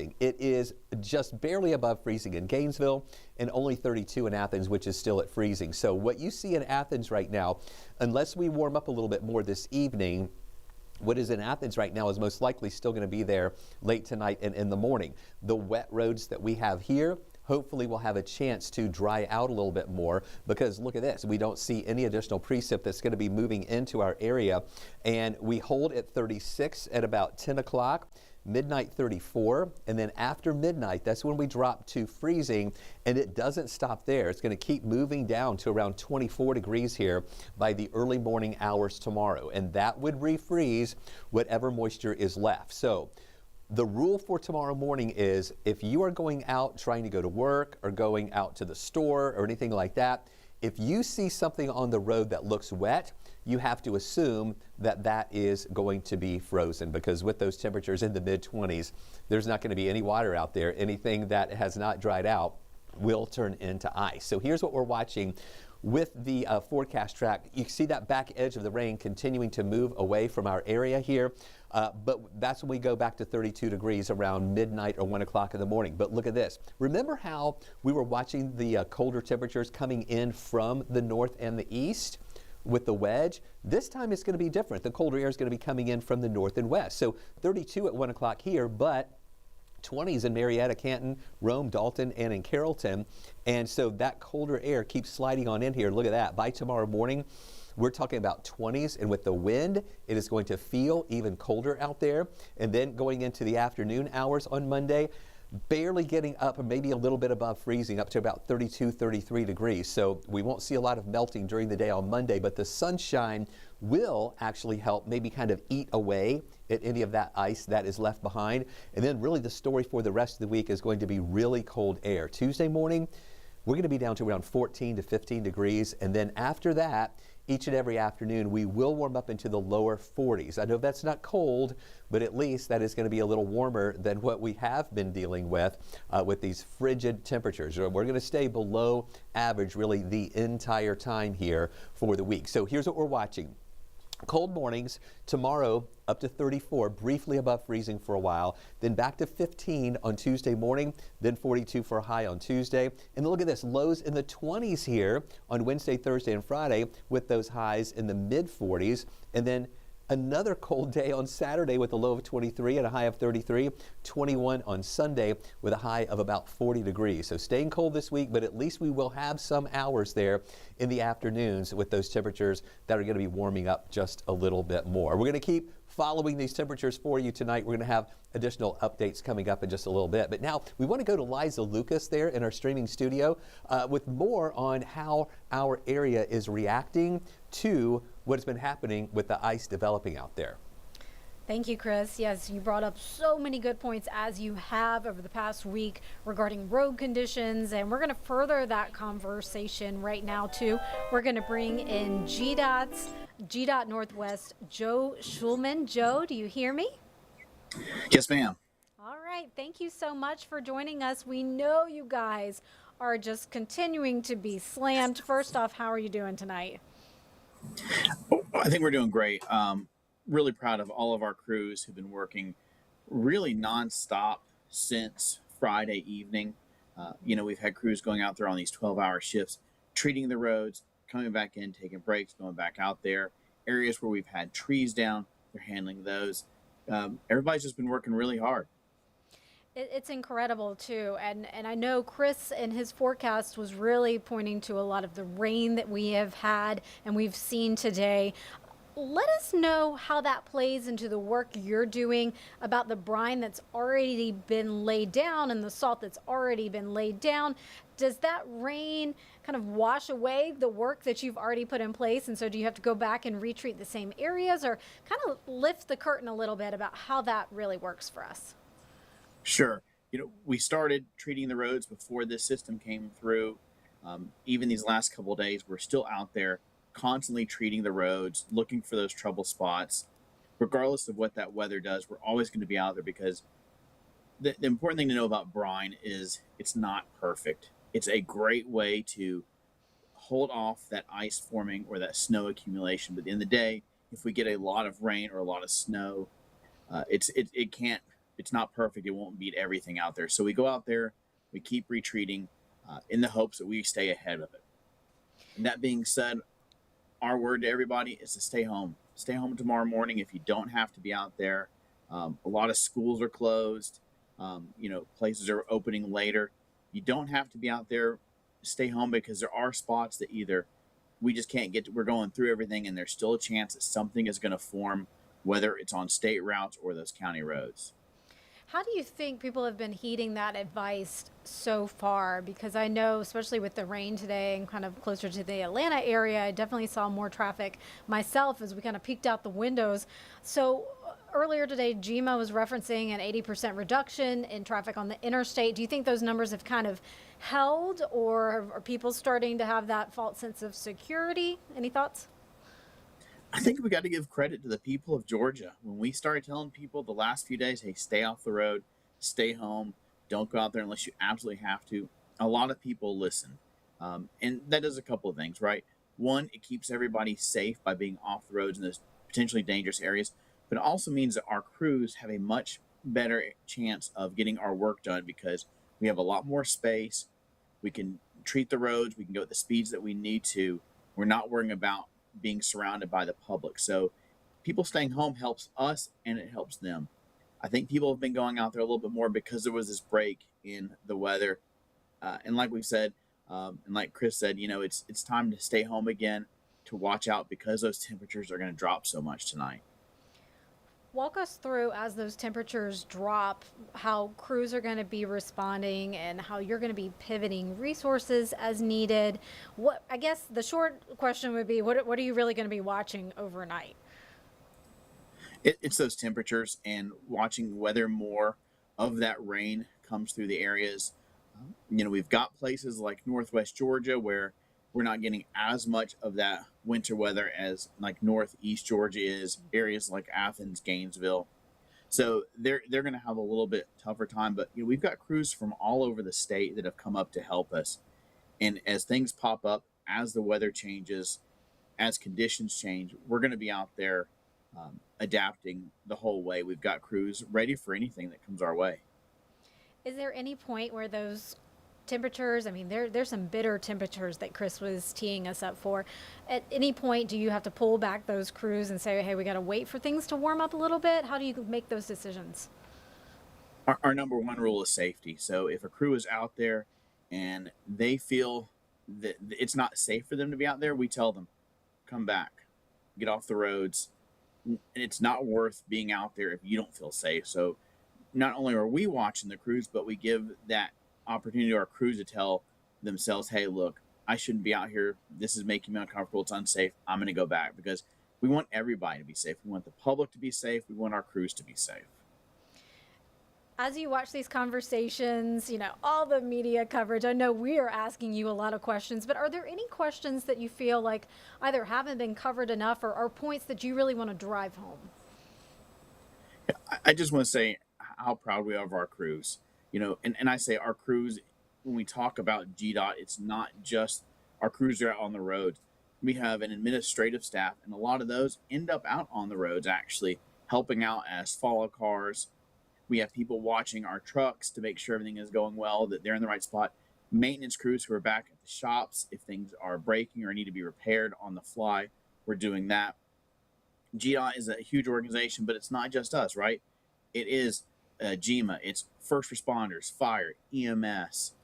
melting. It is just barely above freezing in Gainesville and only 32 in Athens, which is still at freezing. So what you see in Athens right now, unless we warm up a little bit more this evening, what is in Athens right now is most likely still going to be there late tonight and in the morning. The wet roads that we have here hopefully we'll have a chance to dry out a little bit more, because look at this, we don't see any additional precip that's going to be moving into our area, and we hold at 36 at about 10 o'clock. Midnight 34, and then after midnight, that's when we drop to freezing, and it doesn't stop there. It's going to keep moving down to around 24 degrees here by the early morning hours tomorrow, and that would refreeze whatever moisture is left. So the rule for tomorrow morning is, if you are going out trying to go to work or going out to the store or anything like that, if you see something on the road that looks wet, you have to assume that that is going to be frozen, because with those temperatures in the mid-20s, there's not going to be any water out there. Anything that has not dried out will turn into ice. So here's what we're watching with the forecast track. You see that back edge of the rain continuing to move away from our area here, but that's when we go back to 32 degrees around midnight or 1 o'clock in the morning. But look at this. Remember how we were watching the colder temperatures coming in from the north and the east with the wedge? This time it's going to be different. The colder air is going to be coming in from the north and west. So 32 at 1 o'clock here, but 20s in Marietta, Canton, Rome, Dalton, and in Carrollton. And so that colder air keeps sliding on in here. Look at that. By tomorrow morning, we're talking about 20s, and with the wind, it is going to feel even colder out there. And then going into the afternoon hours on Monday, barely getting up, maybe a little bit above freezing, up to about 32, 33 degrees. So we won't see a lot of melting during the day on Monday, but the sunshine will actually help maybe kind of eat away at any of that ice that is left behind. And then really the story for the rest of the week is going to be really cold air. Tuesday morning, we're going to be down to around 14 to 15 degrees. And then after that, each and every afternoon, we will warm up into the lower 40s. I know that's not cold, but at least that is going to be a little warmer than what we have been dealing with these frigid temperatures. We're going to stay below average really the entire time here for the week. So here's what we're watching. Cold mornings tomorrow, up to 34, briefly above freezing for a while, then back to 15 on Tuesday morning, then 42 for a high on Tuesday. And look at this, lows in the 20s here on Wednesday, Thursday, and Friday, with those highs in the mid 40s. And then another cold day on Saturday with a low of 23 and a high of 33, 21 on Sunday with a high of about 40 degrees. So staying cold this week, but at least we will have some hours there in the afternoons with those temperatures that are going to be warming up just a little bit more. We're going to keep following these temperatures for you tonight. We're going to have additional updates coming up in just a little bit. But now we want to go to Liza Lucas there in our streaming studio with more on how our area is reacting to what has been happening with the ice developing out there. Thank you, Chris. Yes, you brought up so many good points, as you have over the past week, regarding road conditions, and we're going to further that conversation right now too. We're going to bring in GDOT Northwest Joe Schulman. Joe, do you hear me? Yes, ma'am. All right. Thank you so much for joining us. We know you guys are just continuing to be slammed. First off, how are you doing tonight? Oh, I think we're doing great. Really proud of all of our crews who've been working really nonstop since Friday evening. We've had crews going out there on these 12-hour shifts, treating the roads, coming back in, taking breaks, going back out there. Areas where we've had trees down, they're handling those. Everybody's just been working really hard. It's incredible too, and I know Chris in his forecast was really pointing to a lot of the rain that we have had and we've seen today. Let us know how that plays into the work you're doing about the brine that's already been laid down and the salt that's already been laid down. Does that rain kind of wash away the work that you've already put in place? And so do you have to go back and retreat the same areas, or kind of lift the curtain a little bit about how that really works for us? Sure. We started treating the roads before this system came through. Even these last couple of days, we're still out there constantly treating the roads, looking for those trouble spots. Regardless of what that weather does, we're always going to be out there, because the important thing to know about brine is it's not perfect. It's a great way to hold off that ice forming or that snow accumulation. But at the end of the day, if we get a lot of rain or a lot of snow, it it's not perfect. It won't beat everything out there. So we go out there, we keep retreating in the hopes that we stay ahead of it. And that being said, our word to everybody is to stay home. Stay home tomorrow morning if you don't have to be out there. A lot of schools are closed. Places are opening later. You don't have to be out there. Stay home because there are spots that either we just can't get to. We're going through everything, and there's still a chance that something is going to form, whether it's on state routes or those county roads. How do you think people have been heeding that advice so far? Because I know, especially with the rain today and kind of closer to the Atlanta area, I definitely saw more traffic myself as we kind of peeked out the windows. So earlier today, GMA was referencing an 80% reduction in traffic on the interstate. Do you think those numbers have kind of held, or are people starting to have that false sense of security? Any thoughts? I think we got to give credit to the people of Georgia. When we started telling people the last few days, hey, stay off the road, stay home, don't go out there unless you absolutely have to, a lot of people listen. And that does a couple of things, right? One, it keeps everybody safe by being off the roads in those potentially dangerous areas, but it also means that our crews have a much better chance of getting our work done because we have a lot more space. We can treat the roads, we can go at the speeds that we need to. We're not worrying about being surrounded by the public. So people staying home helps us and it helps them. I think people have been going out there a little bit more because there was this break in the weather. And like we said, and like Chris said, it's time to stay home again, to watch out because those temperatures are going to drop so much tonight. Walk us through, as those temperatures drop, how crews are going to be responding and how you're going to be pivoting resources as needed. What, I guess the short question would be, what are you really going to be watching overnight? It's those temperatures and watching whether more of that rain comes through the areas. We've got places like Northwest Georgia where we're not getting as much of that winter weather as like Northeast Georgia is, areas like Athens, Gainesville. So they're going to have a little bit tougher time, but we've got crews from all over the state that have come up to help us. And as things pop up, as the weather changes, as conditions change, we're going to be out there adapting the whole way. We've got crews ready for anything that comes our way. Is there any point where those temperatures, I mean, there's some bitter temperatures that Chris was teeing us up for. At any point, do you have to pull back those crews and say, hey, we got to wait for things to warm up a little bit? How do you make those decisions? Our number one rule is safety. So if a crew is out there and they feel that it's not safe for them to be out there, we tell them, come back, get off the roads. It's not worth being out there if you don't feel safe. So not only are we watching the crews, but we give that opportunity to our crews to tell themselves, hey, look, I shouldn't be out here. This is making me uncomfortable. It's unsafe. I'm going to go back, because we want everybody to be safe. We want the public to be safe. We want our crews to be safe. As you watch these conversations, all the media coverage, I know we are asking you a lot of questions, but are there any questions that you feel like either haven't been covered enough or are points that you really want to drive home? I just want to say how proud we are of our crews. And I say our crews, when we talk about GDOT, it's not just our crews that are out on the roads. We have an administrative staff, and a lot of those end up out on the roads actually helping out as follow cars. We have people watching our trucks to make sure everything is going well, that they're in the right spot. Maintenance crews who are back at the shops if things are breaking or need to be repaired on the fly. We're doing that. GDOT is a huge organization, but it's not just us, right? It is GMA. It's first responders, fire, EMS,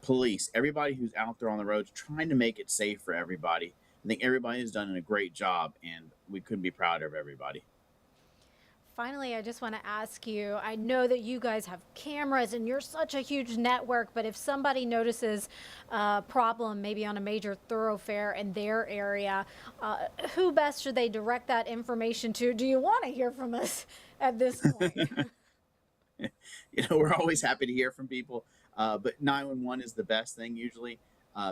police, everybody who's out there on the roads trying to make it safe for everybody. I think everybody has done a great job, and we couldn't be prouder of everybody. Finally, I just want to ask you, I know that you guys have cameras and you're such a huge network, but if somebody notices a problem maybe on a major thoroughfare in their area, who best should they direct that information to? Do you want to hear from us at this point? We're always happy to hear from people, but 911 is the best thing usually,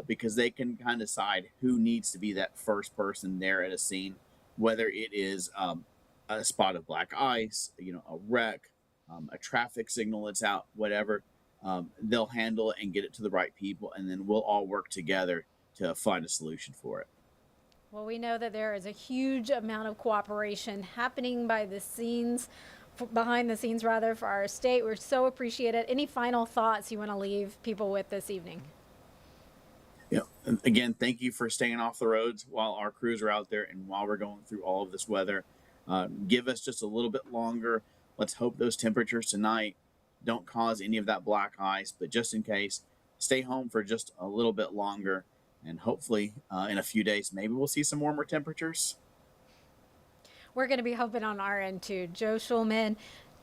because they can kind of decide who needs to be that first person there at a scene, whether it is a spot of black ice, a wreck, a traffic signal that's out, whatever. They'll handle it and get it to the right people, and then we'll all work together to find a solution for it. Well, we know that there is a huge amount of cooperation happening by the scenes behind the scenes rather for our state. We're so appreciated. Any final thoughts you want to leave people with this evening? Yeah. And again, thank you for staying off the roads while our crews are out there and while we're going through all of this weather. Give us just a little bit longer. Let's hope those temperatures tonight don't cause any of that black ice, but just in case, stay home for just a little bit longer. And hopefully, in a few days, maybe we'll see some warmer temperatures. We're going to be hoping on our end too. Joe Schulman,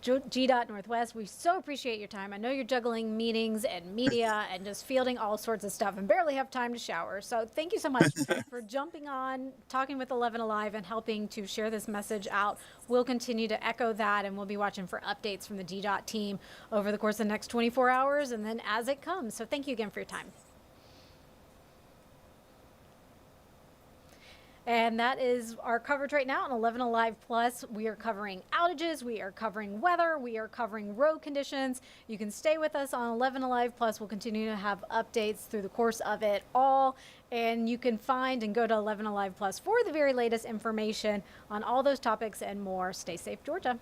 GDOT Northwest, we so appreciate your time. I know you're juggling meetings and media and just fielding all sorts of stuff and barely have time to shower. So thank you so much for jumping on, talking with 11 Alive, and helping to share this message out. We'll continue to echo that, and we'll be watching for updates from the GDOT team over the course of the next 24 hours and then as it comes. So thank you again for your time. And that is our coverage right now on 11 Alive Plus. We are covering outages, we are covering weather, we are covering road conditions. You can stay with us on 11 Alive Plus. We'll continue to have updates through the course of it all. And you can find and go to 11 Alive Plus for the very latest information on all those topics and more. Stay safe, Georgia.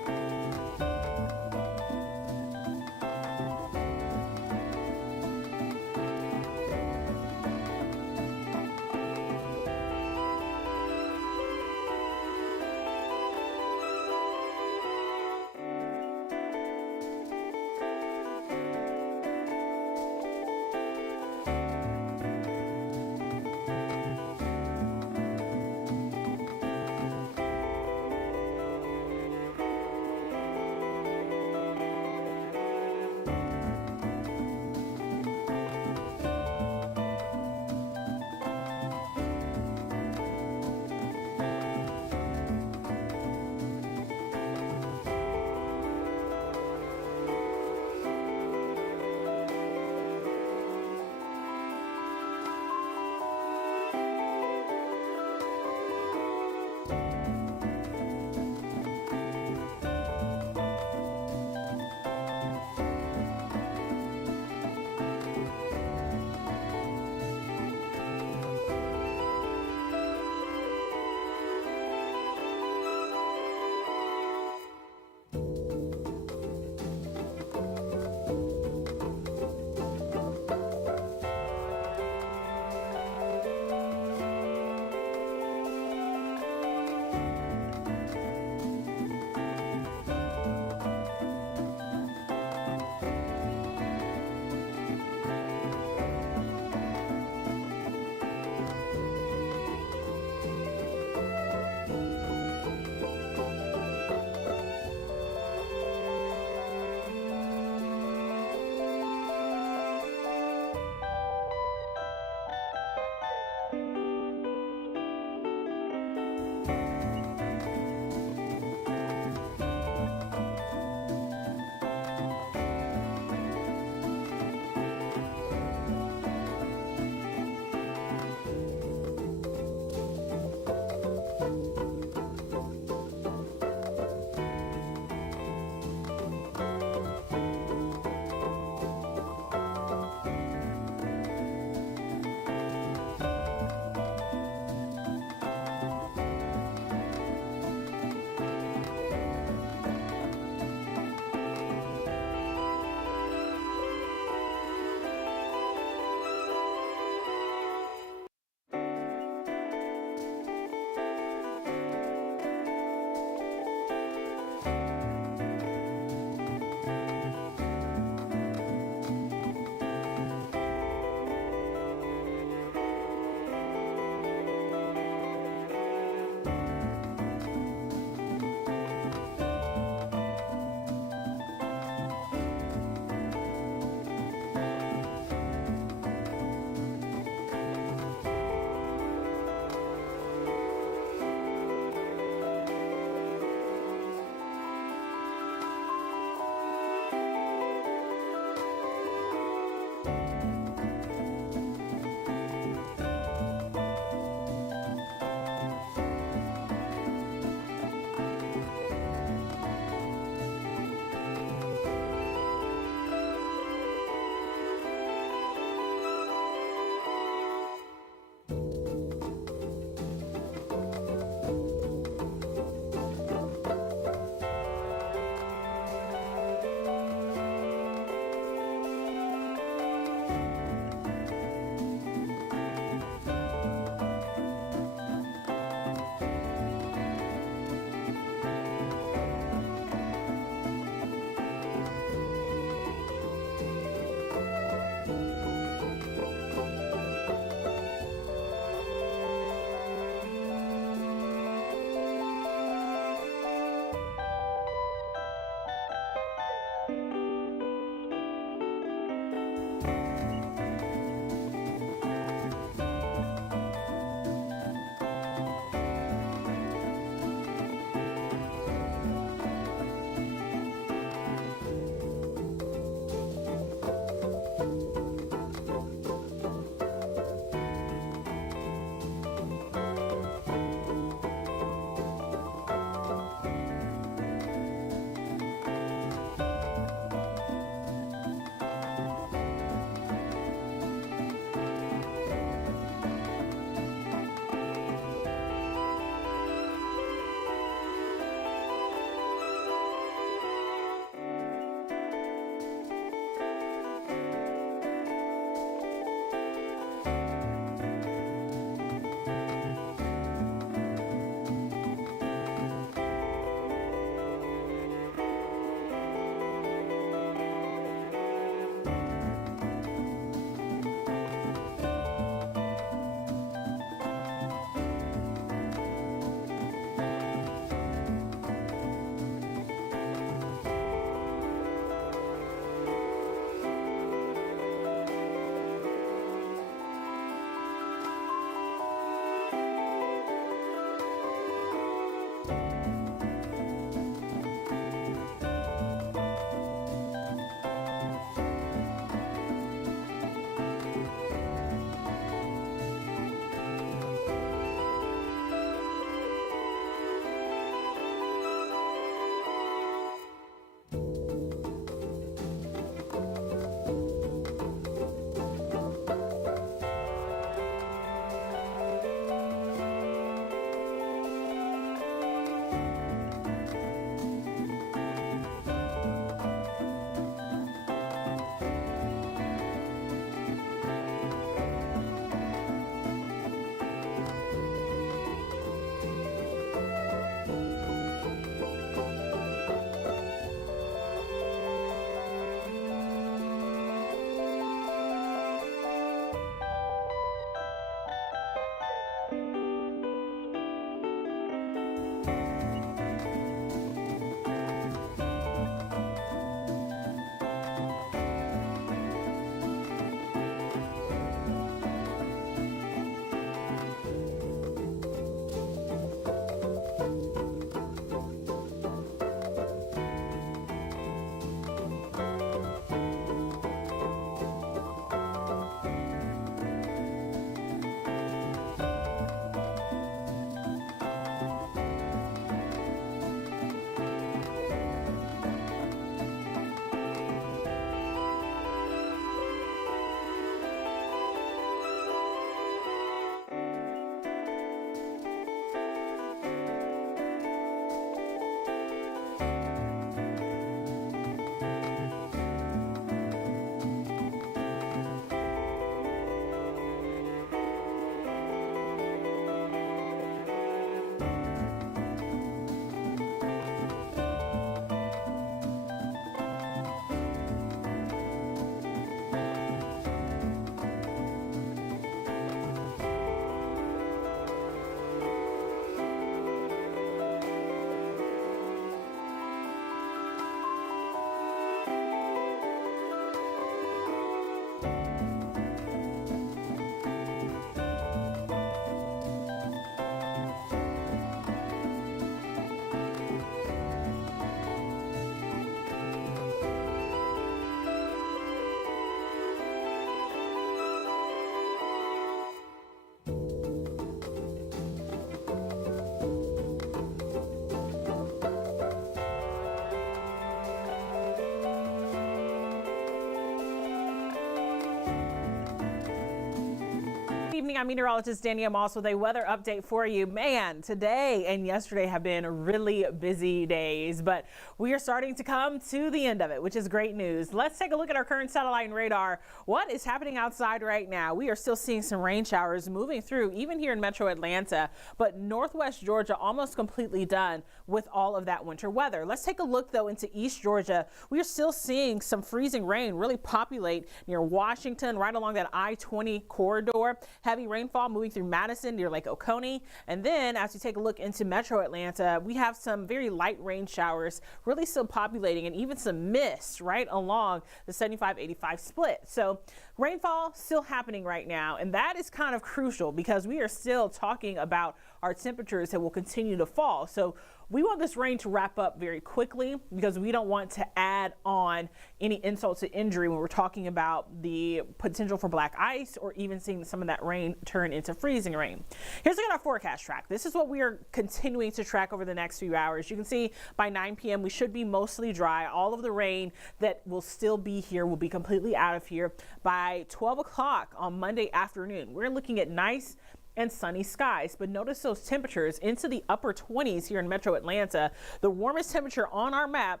evening. I'm meteorologist Danielle Moss with a weather update for you. Man, today and yesterday have been really busy days, but we are starting to come to the end of it, which is great news. Let's take a look at our current satellite and radar. What is happening outside right now? We are still seeing some rain showers moving through, even here in metro Atlanta, but northwest Georgia almost completely done with all of that winter weather. Let's take a look, though, into East Georgia. We are still seeing some freezing rain really populate near Washington, right along that I-20 corridor. Heavy rainfall moving through Madison near Lake Oconee. And then as you take a look into metro Atlanta, we have some very light rain showers really still populating, and even some mist right along the 75-85 split. So rainfall still happening right now, and that is kind of crucial because we are still talking about our temperatures that will continue to fall. So we want this rain to wrap up very quickly because we don't want to add on any insult to injury when we're talking about the potential for black ice or even seeing some of that rain turn into freezing rain. Here's a look at our forecast track. This is what we are continuing to track over the next few hours. You can see by 9 p.m. we should be mostly dry. All of the rain that will still be here will be completely out of here by 12 o'clock on Monday afternoon. We're looking at nice and sunny skies, but notice those temperatures into the upper 20s here in metro Atlanta. The warmest temperature on our map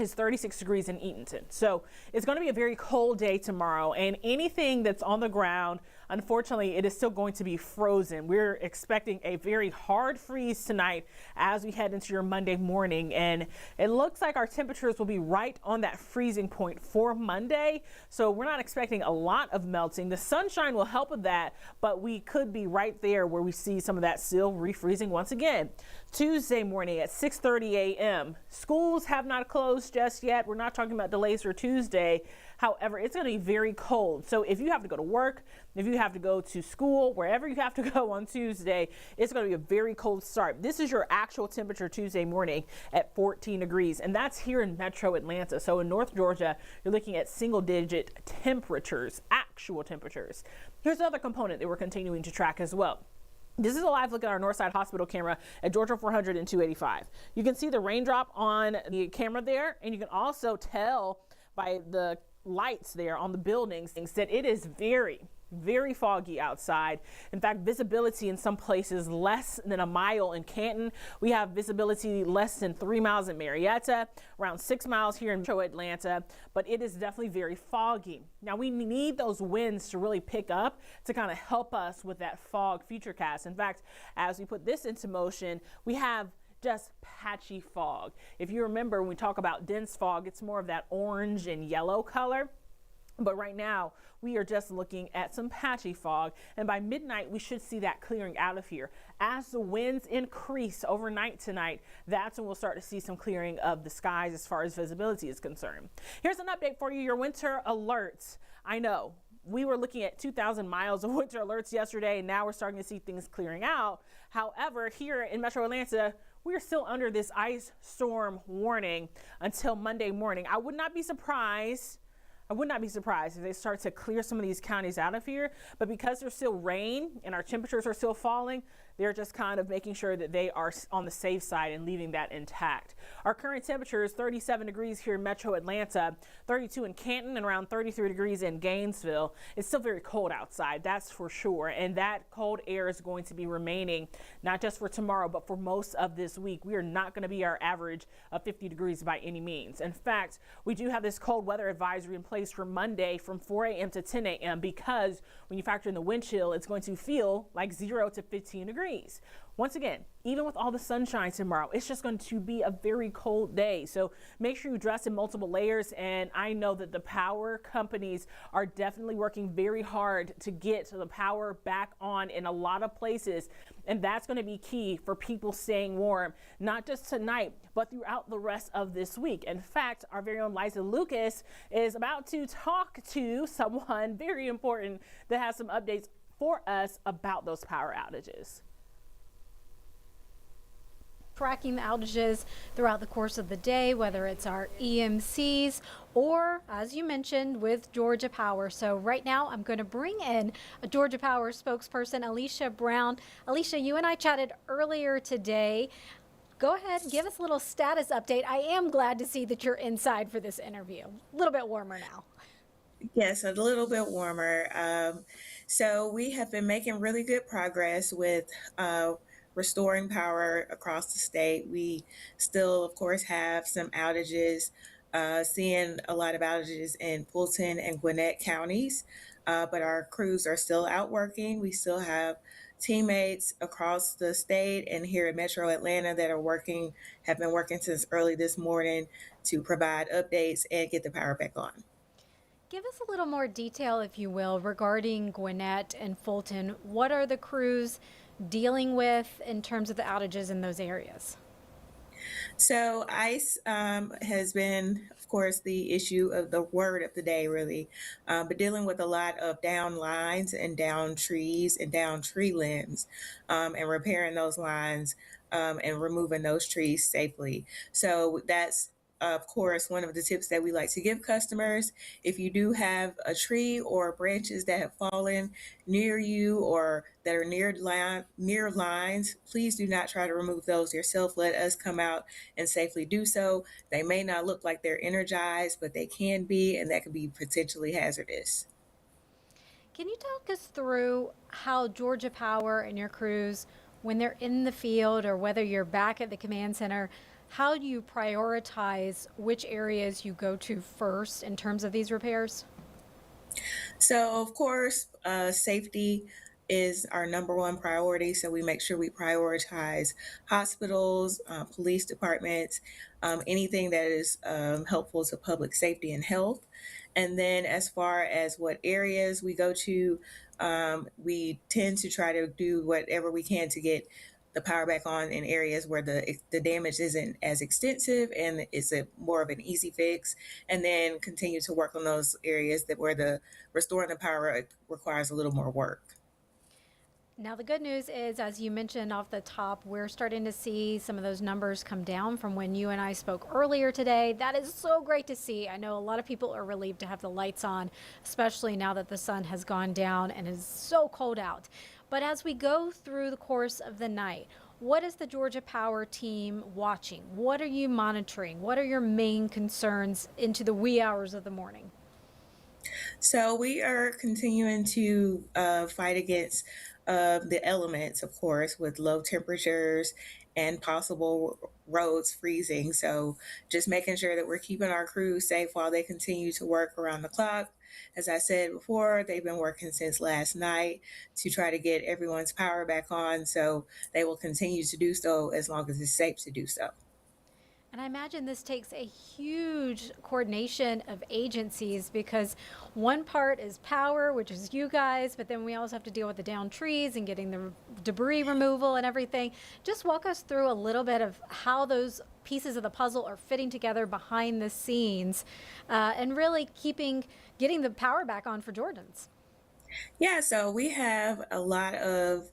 is 36 degrees in Eatonton. So it's going to be a very cold day tomorrow, and anything that's on the ground, unfortunately, it is still going to be frozen. We're expecting a very hard freeze tonight as we head into your Monday morning, and it looks like our temperatures will be right on that freezing point for Monday. So we're not expecting a lot of melting. The sunshine will help with that, but we could be right there where we see some of that still refreezing once again. Tuesday morning at 6:30 a.m. Schools have not closed just yet. We're not talking about delays for Tuesday. However, it's going to be very cold. So if you have to go to work, if you have to go to school, wherever you have to go on Tuesday, it's going to be a very cold start. This is your actual temperature Tuesday morning at 14 degrees, and that's here in metro Atlanta. So in North Georgia, you're looking at single-digit temperatures, actual temperatures. Here's another component that we're continuing to track as well. This is a live look at our Northside Hospital camera at Georgia 400 and 285. You can see the raindrop on the camera there, and you can also tell by the lights there on the buildings that it is very, very foggy outside. In fact, visibility in some places less than a mile in Canton. We have visibility less than 3 miles in Marietta, around 6 miles here in metro Atlanta, but it is definitely very foggy. Now we need those winds to really pick up to kind of help us with that fog futurecast. In fact, as we put this into motion, we have just patchy fog. If you remember, when we talk about dense fog, it's more of that orange and yellow color. But right now, we are just looking at some patchy fog, and by midnight, we should see that clearing out of here. As the winds increase overnight tonight, that's when we'll start to see some clearing of the skies as far as visibility is concerned. Here's an update for you, your winter alerts. I know we were looking at 2,000 miles of winter alerts yesterday, and now we're starting to see things clearing out. However, here in metro Atlanta, we are still under this ice storm warning until Monday morning. I would not be surprised if they start to clear some of these counties out of here, but because there's still rain and our temperatures are still falling, they're just kind of making sure that they are on the safe side and leaving that intact. Our current temperature is 37 degrees here in metro Atlanta, 32 in Canton, and around 33 degrees in Gainesville. It's still very cold outside, that's for sure, and that cold air is going to be remaining not just for tomorrow, but for most of this week. We are not going to be our average of 50 degrees by any means. In fact, we do have this cold weather advisory in place for Monday from 4 a.m. to 10 a.m. because when you factor in the wind chill, it's going to feel like 0 to 15 degrees. Once again, even with all the sunshine tomorrow, it's just going to be a very cold day. So make sure you dress in multiple layers. And I know that the power companies are definitely working very hard to get the power back on in a lot of places. And that's going to be key for people staying warm, not just tonight, but throughout the rest of this week. In fact, our very own Liza Lucas is about to talk to someone very important that has some updates for us about those power outages. Tracking the outages throughout the course of the day, whether it's our EMCs or, as you mentioned, with Georgia Power. So right now I'm going to bring in a Georgia Power spokesperson, Alicia Brown. Alicia, you and I chatted earlier today. Go ahead, give us a little status update. I am glad to see that you're inside for this interview. A little bit warmer now. Yes, a little bit warmer. So we have been making really good progress with uh, restoring power across the state. We still, of course, have some outages, seeing a lot of outages in Fulton and Gwinnett counties, but our crews are still out working. We still have teammates across the state and here in Metro Atlanta that are working, have been working since early this morning to provide updates and get the power back on. Give us a little more detail, if you will, regarding Gwinnett and Fulton. What are the crews dealing with in terms of the outages in those areas? So ICE has been, of course, the issue of the word of the day, really, but dealing with a lot of down lines and down trees and down tree limbs, and repairing those lines and removing those trees safely. So that's of course, one of the tips that we like to give customers. If you do have a tree or branches that have fallen near you or that are near lines, please do not try to remove those yourself. Let us come out and safely do so. They may not look like they're energized, but they can be, and that can be potentially hazardous. Can you talk us through how Georgia Power and your crews, when they're in the field or whether you're back at the command center, how do you prioritize which areas you go to first in terms of these repairs? So, of course, safety is our number one priority. So, we make sure we prioritize hospitals, police departments, anything that is helpful to public safety and health. And then, as far as what areas we go to, we tend to try to do whatever we can to get the power back on in areas where the damage isn't as extensive and it's a more of an easy fix, and then continue to work on those areas that where the restoring the power requires a little more work. Now, the good news is, as you mentioned off the top, we're starting to see some of those numbers come down from when you and I spoke earlier today. That is so great to see. I know a lot of people are relieved to have the lights on, especially now that the sun has gone down and is so cold out. But as we go through the course of the night, what is the Georgia Power team watching? What are you monitoring? What are your main concerns into the wee hours of the morning? So we are continuing to fight against the elements, of course, with low temperatures and possible roads freezing. So just making sure that we're keeping our crews safe while they continue to work around the clock. As I said before, they've been working since last night to try to get everyone's power back on. So they will continue to do so as long as it's safe to do so. And I imagine this takes a huge coordination of agencies because one part is power, which is you guys, but then we also have to deal with the downed trees and getting the debris removal and everything. Just walk us through a little bit of how those pieces of the puzzle are fitting together behind the scenes and really getting the power back on for Jordans. Yeah, so we have a lot of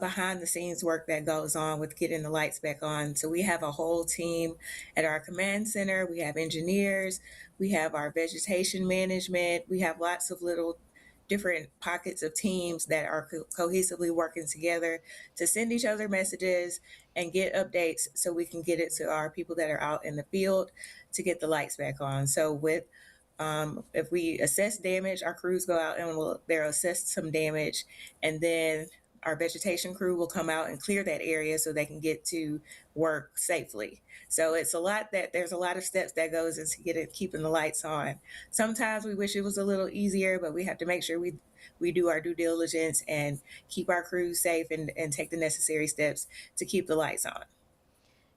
behind the scenes work that goes on with getting the lights back on. So we have a whole team at our command center. We have engineers, we have our vegetation management, we have lots of little different pockets of teams that are cohesively working together to send each other messages and get updates so we can get it to our people that are out in the field to get the lights back on. So with if we assess damage, our crews go out and they'll assess some damage, and then our vegetation crew will come out and clear that area so they can get to work safely. So it's a lot that there's a lot of steps that goes into keeping the lights on. Sometimes we wish it was a little easier, but we have to make sure we do our due diligence and keep our crews safe and take the necessary steps to keep the lights on.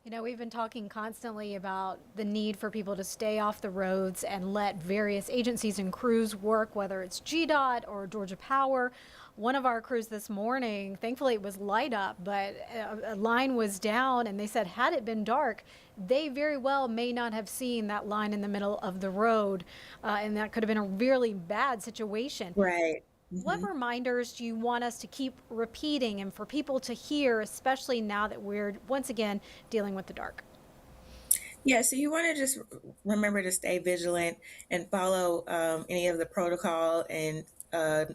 You know, we've been talking constantly about the need for people to stay off the roads and let various agencies and crews work, whether it's GDOT or Georgia Power. One of our crews this morning, thankfully it was light up, but a line was down, and they said had it been dark, they very well may not have seen that line in the middle of the road, and that could have been a really bad situation. Right. What reminders do you want us to keep repeating and for people to hear, especially now that we're once again dealing with the dark? Yeah, so you want to just remember to stay vigilant and follow any of the protocol and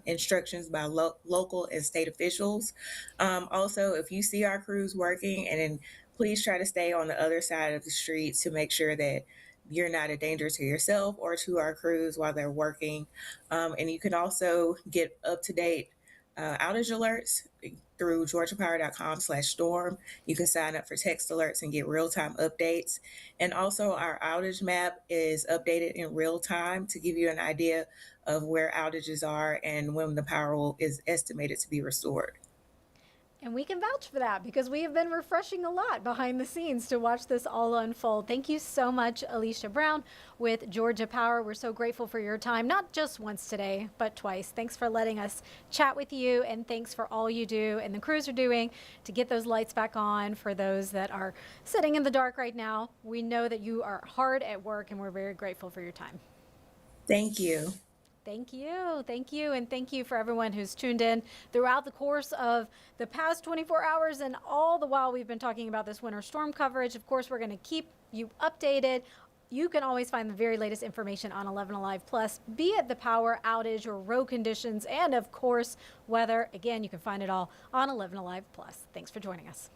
instructions by local and state officials. Also, if you see our crews working, and then please try to stay on the other side of the street to make sure that you're not a danger to yourself or to our crews while they're working. And you can also get up to date outage alerts through georgiapower.com/storm. You can sign up for text alerts and get real-time updates. And also our outage map is updated in real time to give you an idea of where outages are and when the power is estimated to be restored. And we can vouch for that because we have been refreshing a lot behind the scenes to watch this all unfold. Thank you so much, Alicia Brown with Georgia Power. We're so grateful for your time, not just once today, but twice. Thanks for letting us chat with you, and thanks for all you do and the crews are doing to get those lights back on for those that are sitting in the dark right now. We know that you are hard at work, and we're very grateful for your time. Thank you. Thank you. Thank you. And thank you for everyone who's tuned in throughout the course of the past 24 hours and all the while we've been talking about this winter storm coverage. Of course, we're going to keep you updated. You can always find the very latest information on 11 Alive Plus, be it the power outage or road conditions, and of course, weather. Again, you can find it all on 11 Alive Plus. Thanks for joining us.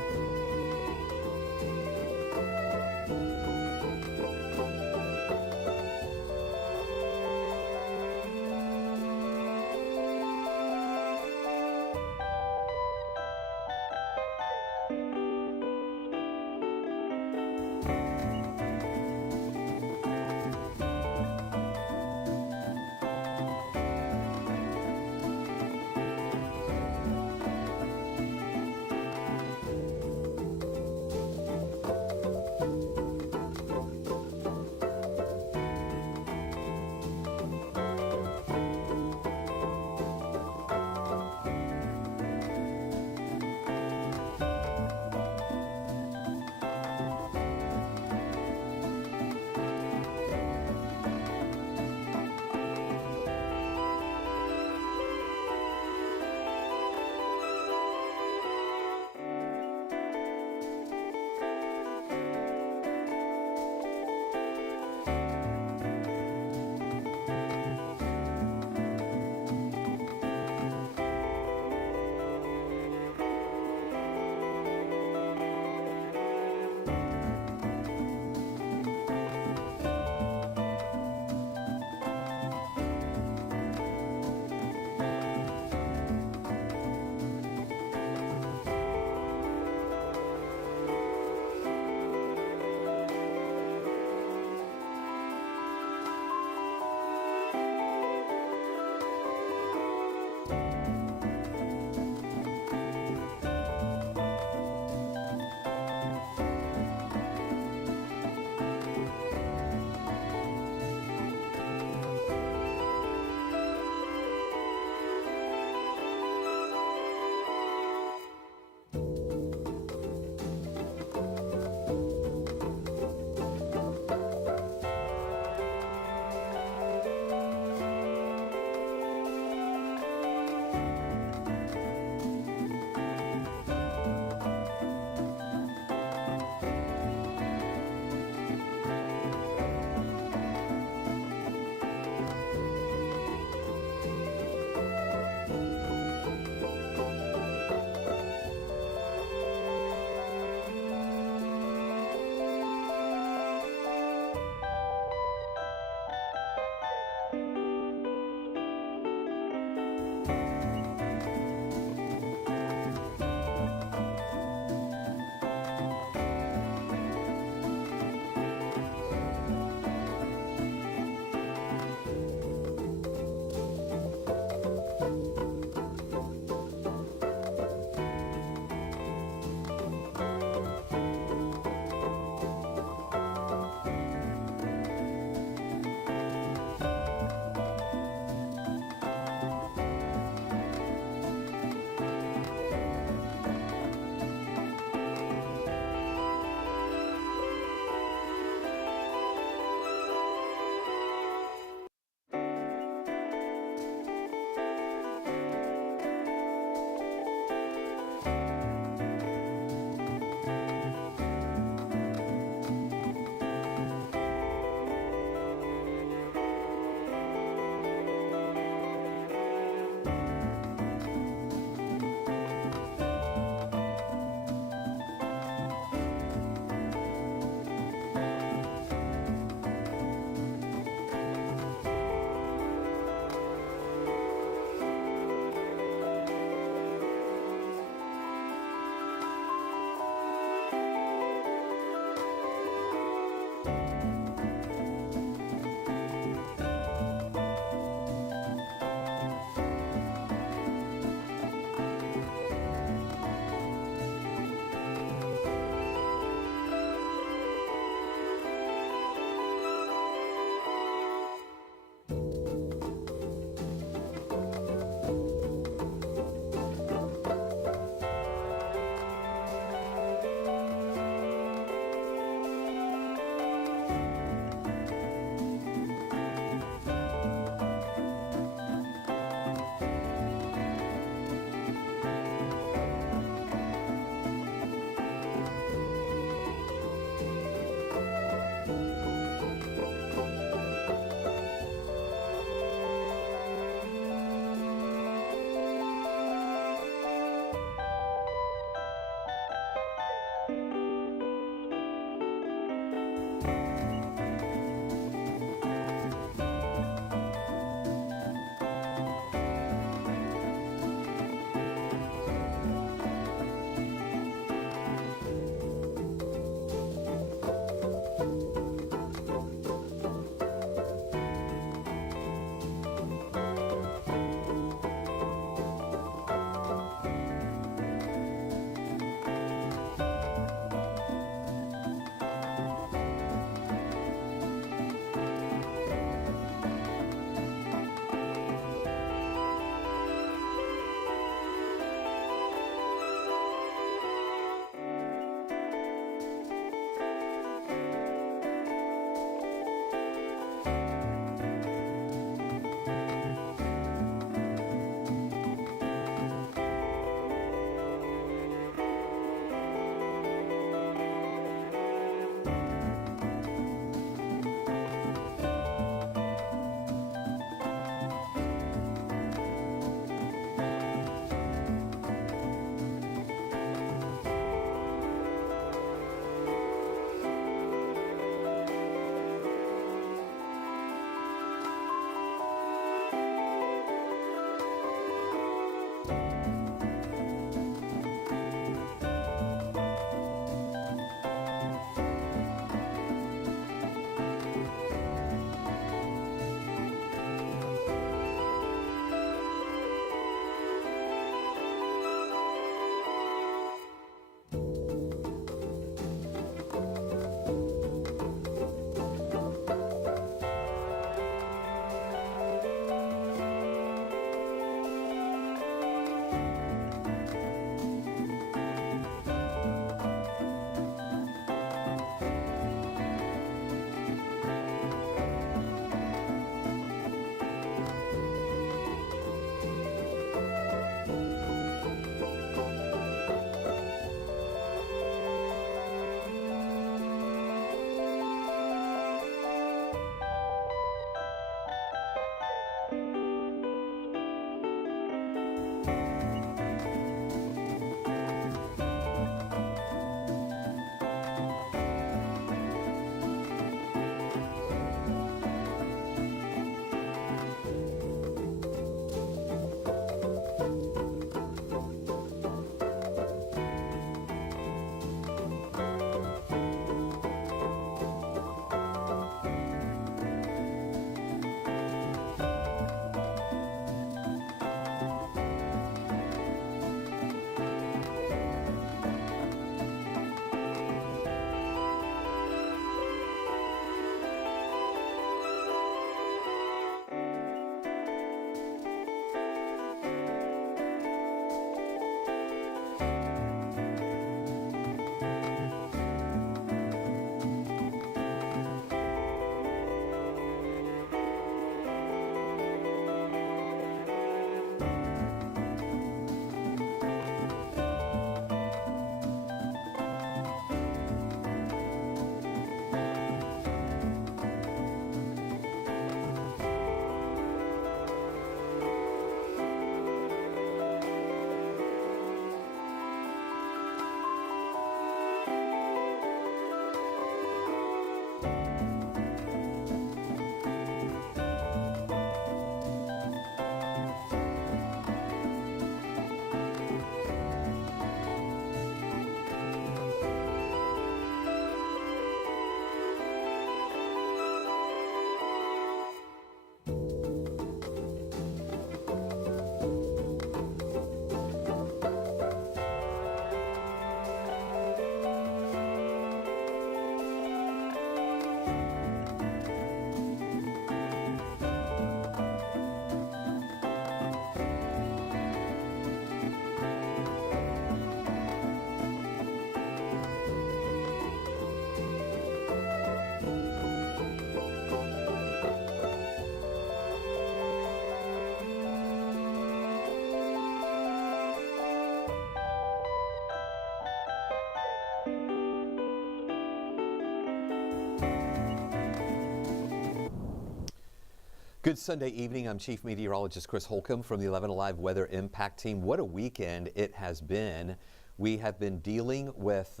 Good Sunday evening. I'm Chief Meteorologist Chris Holcomb from the 11 Alive Weather Impact Team. What a weekend it has been. We have been dealing with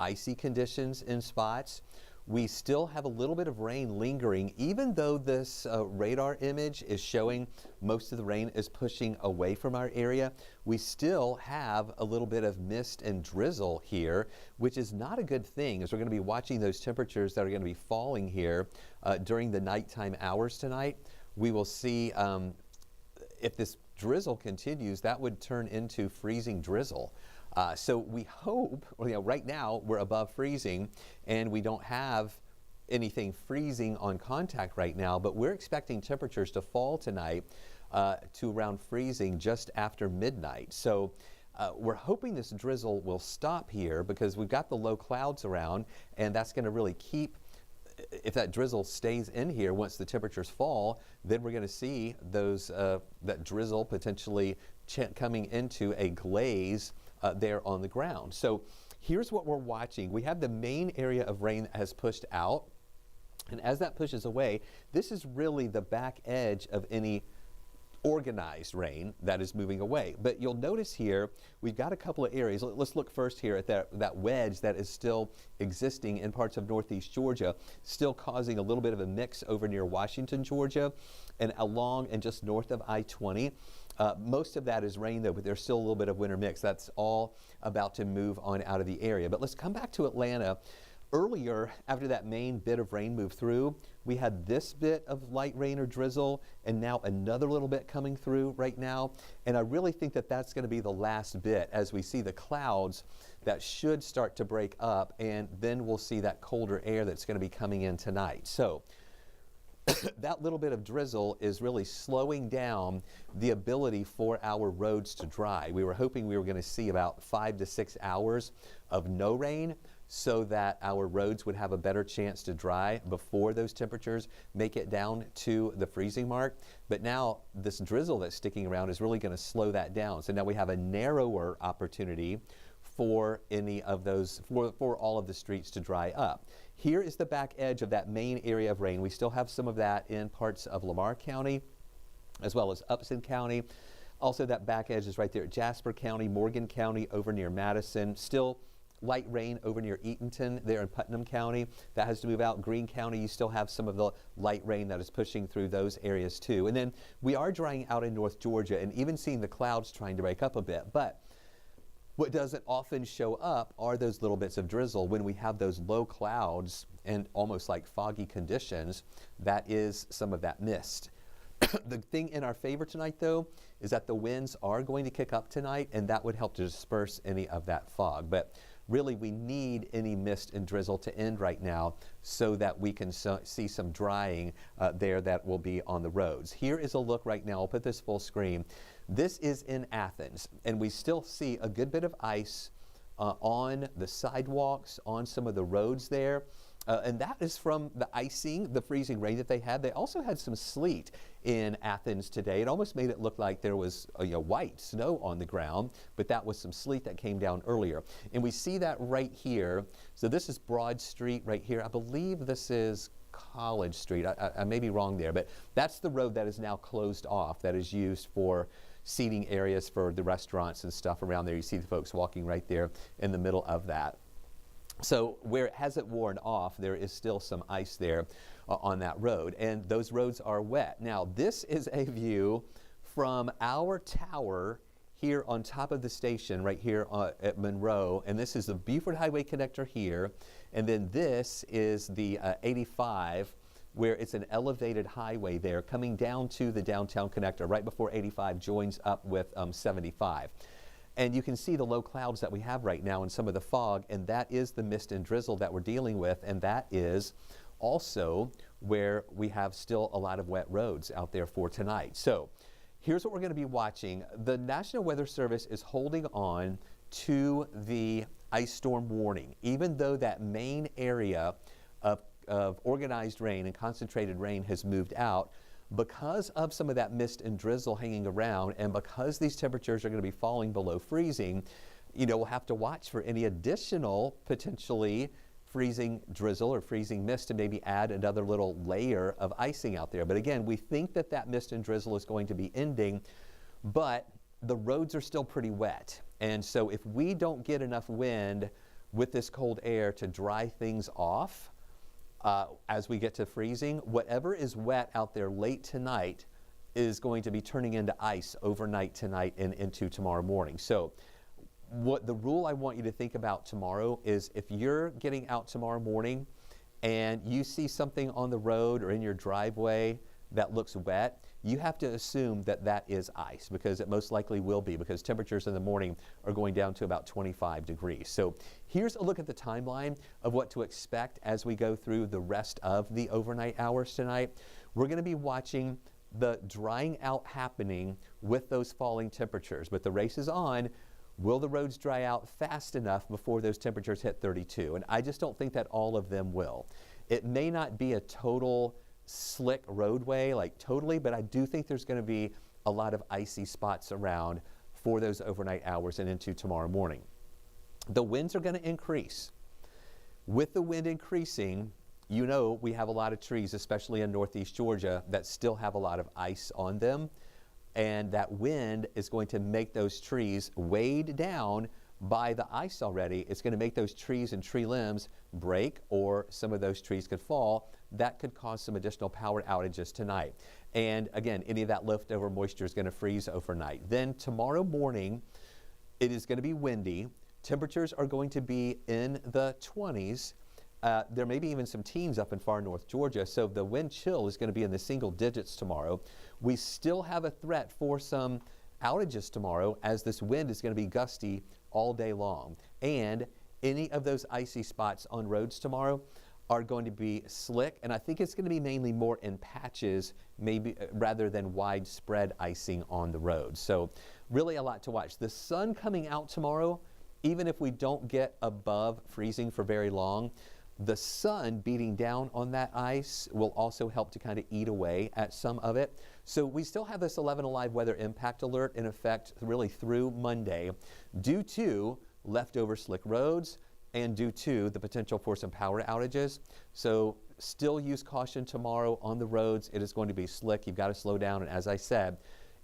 icy conditions in spots. We still have a little bit of rain lingering, even though this radar image is showing most of the rain is pushing away from our area. We still have a little bit of mist and drizzle here, which is not a good thing, as we're going to be watching those temperatures that are going to be falling here during the nighttime hours tonight. We will see if this drizzle continues, that would turn into freezing drizzle. So we hope, right now we're above freezing and we don't have anything freezing on contact right now, but we're expecting temperatures to fall tonight to around freezing just after midnight. So we're hoping this drizzle will stop here because we've got the low clouds around, and that's going to really keep, if that drizzle stays in here once the temperatures fall, then we're going to see those that drizzle potentially coming into a glaze there on the ground. So here's what we're watching. We have the main area of rain that has pushed out, and as that pushes away, this is really the back edge of any organized rain that is moving away. But you'll notice here we've got a couple of areas. Let's look first here at that wedge that is still existing in parts of northeast Georgia, still causing a little bit of a mix over near Washington, Georgia, and along and just north of I-20. Most of that is rain, though, but there's still a little bit of winter mix. That's all about to move on out of the area. But let's come back to Atlanta. Earlier, after that main bit of rain moved through, we had this bit of light rain or drizzle, and now another little bit coming through right now. And I really think that that's going to be the last bit as we see the clouds that should start to break up, and then we'll see that colder air that's going to be coming in tonight. So that little bit of drizzle is really slowing down the ability for our roads to dry. We were hoping we were going to see about 5 to 6 hours of no rain so that our roads would have a better chance to dry before those temperatures make it down to the freezing mark. But now this drizzle that's sticking around is really going to slow that down. So now we have a narrower opportunity for any of those, for all of the streets to dry up. Here is the back edge of that main area of rain. We still have some of that in parts of Lamar County as well as Upson County. Also, that back edge is right there at Jasper County, Morgan County, over near Madison. Still light rain over near Eatonton there in Putnam County. That has to move out. Greene County, you still have some of the light rain that is pushing through those areas too. And then we are drying out in North Georgia and even seeing the clouds trying to break up a bit. But what doesn't often show up are those little bits of drizzle when we have those low clouds and almost like foggy conditions. That is some of that mist. The thing in our favor tonight, though, is that the winds are going to kick up tonight, and that would help to disperse any of that fog. But really, we need any mist and drizzle to end right now so that we can see some drying there that will be on the roads. Here is a look right now. I'll put this full screen. This is in Athens, and we still see a good bit of ice on the sidewalks, on some of the roads there. And that is from the icing, the freezing rain that they had. They also had some sleet in Athens today. It almost made it look like there was white snow on the ground, but that was some sleet that came down earlier. And we see that right here. So this is Broad Street right here. I believe this is College Street. I may be wrong there, but that's the road that is now closed off, that is used for seating areas for the restaurants and stuff around there. You see the folks walking right there in the middle of that. So where it hasn't worn off, there is still some ice there on that road, and those roads are wet. Now, this is a view from our tower here on top of the station right here at Monroe, and this is the Buford Highway connector here, and then this is the 85, where it's an elevated highway there coming down to the downtown connector right before 85 joins up with 75. And you can see the low clouds that we have right now and some of the fog, and that is the mist and drizzle that we're dealing with, and that is also where we have still a lot of wet roads out there for tonight. So here's what we're going to be watching. The National Weather Service is holding on to the ice storm warning, even though that main area of organized rain and concentrated rain has moved out. Because of some of that mist and drizzle hanging around, and because these temperatures are going to be falling below freezing, we'll have to watch for any additional potentially freezing drizzle or freezing mist to maybe add another little layer of icing out there. But again, we think that that mist and drizzle is going to be ending, but the roads are still pretty wet. And so if we don't get enough wind with this cold air to dry things off as we get to freezing, whatever is wet out there late tonight is going to be turning into ice overnight tonight and into tomorrow morning. So what the rule I want you to think about tomorrow is, if you're getting out tomorrow morning and you see something on the road or in your driveway that looks wet, you have to assume that that is ice, because it most likely will be, because temperatures in the morning are going down to about 25 degrees. So here's a look at the timeline of what to expect as we go through the rest of the overnight hours tonight. We're going to be watching the drying out happening with those falling temperatures, but the race is on. Will the roads dry out fast enough before those temperatures hit 32? And I just don't think that all of them will. It may not be a total slick roadway, like totally, but I do think there's going to be a lot of icy spots around for those overnight hours and into tomorrow morning. The winds are going to increase. With the wind increasing, you know, we have a lot of trees, especially in northeast Georgia, that still have a lot of ice on them. And that wind is going to make those trees weighed down by the ice already. It's going to make those trees and tree limbs break, or some of those trees could fall. That could cause some additional power outages tonight. And again, any of that leftover moisture is going to freeze overnight. Then tomorrow morning, it is going to be windy. Temperatures are going to be in the 20s. There may be even some teens up in far north Georgia, so the wind chill is going to be in the single digits tomorrow. We still have a threat for some outages tomorrow, as this wind is going to be gusty all day long. And any of those icy spots on roads tomorrow are going to be slick, and I think it's going to be mainly more in patches, maybe rather than widespread icing on the road. So really a lot to watch. The sun coming out tomorrow, even if we don't get above freezing for very long, the sun beating down on that ice will also help to kind of eat away at some of it. So we still have this 11 Alive weather impact alert in effect really through Monday, due to leftover slick roads and due to the potential for some power outages. So still use caution tomorrow on the roads. It is going to be slick. You've got to slow down. And as I said,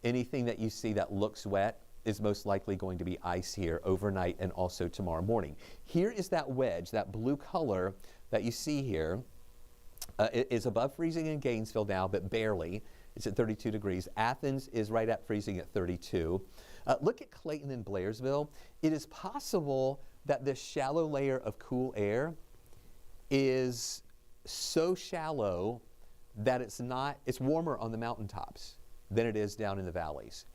anything that you see that looks wet is most likely going to be ice here overnight and also tomorrow morning. Here is that wedge, that blue color that you see here. It is above freezing in Gainesville now, but barely. It's at 32 degrees. Athens is right at freezing at 32. Look at Clayton and Blairsville. It is possible that this shallow layer of cool air is so shallow that it's warmer on the mountaintops than it is down in the valleys.